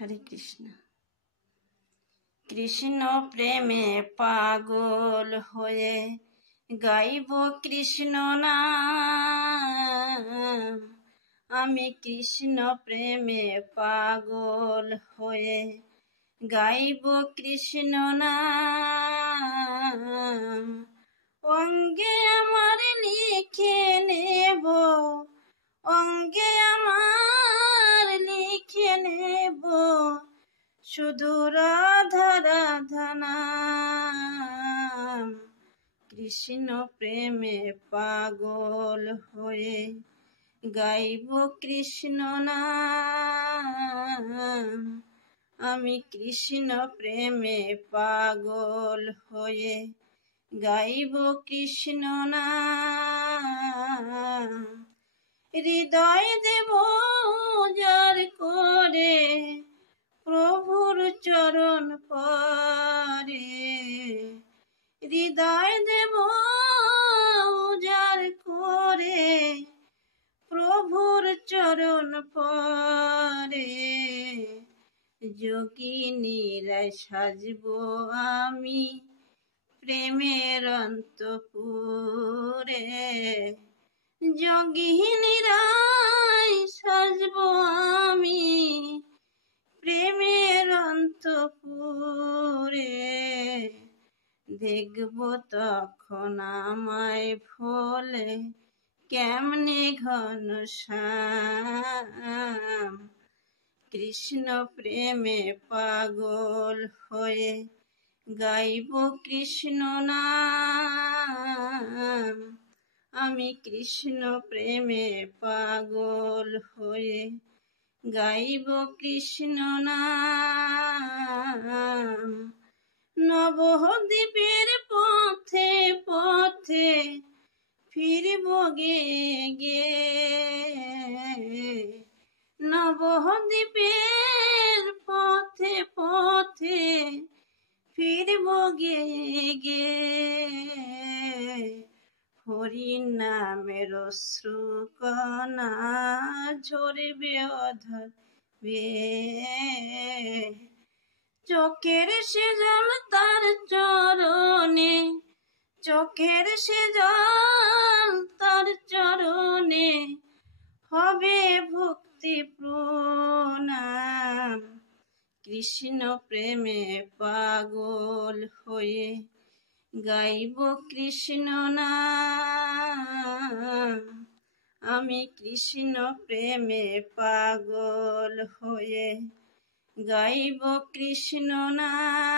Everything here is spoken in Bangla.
हरे कृष्ण। কৃষ্ণ প্রেমে পাগল হয়ে গাইব কৃষ্ণ নাম। আমি কৃষ্ণ প্রেমে পাগল হয়ে গাইব কৃষ্ণ নাম। অঙ্গে আমার লিখে নেব, অঙ্গে আমার লিখে নেব শুধু রাধা রাধা নাম। কৃষ্ণ প্রেমে পাগল হয়ে গাইব কৃষ্ণ নাম। আমি কৃষ্ণ প্রেমে পাগল হয়ে গাইব কৃষ্ণ নাম। হৃদয় দেব যার করে প্রভুর চরণ পরে, হৃদয় দেব যার করে প্রভুর চরণ পরে। যোগিনীরায় সাজব আমি প্রেমের অন্তপুরে, যোগিনীরায় সাজব আমি প্রেমের অন্তপুরে। দেখব তখন আমায় ভোলে কেমনে ঘনশ্যাম। কৃষ্ণ প্রেমে পাগল হয়ে গাইব কৃষ্ণ নাম। আমি কৃষ্ণ প্রেমে পাগল হয়ে গাইব কৃষ্ণ নাম। নবদ্বীপের পথে পথে ফিরব গে গে, নবদ্বীপের পথে পথে ফিরব গে গে। হরি নামের অশ্রুকণা ঝরবে অধর বেয়ে, চোখের সে জল তার চরণে, চোখের সে জল তার চরণে হবে ভক্তি প্রণাম। কৃষ্ণ প্রেমে পাগল হয়ে গাইব কৃষ্ণ নাম। আমি কৃষ্ণ প্রেমে পাগল হয়ে গাইব কৃষ্ণ নাম।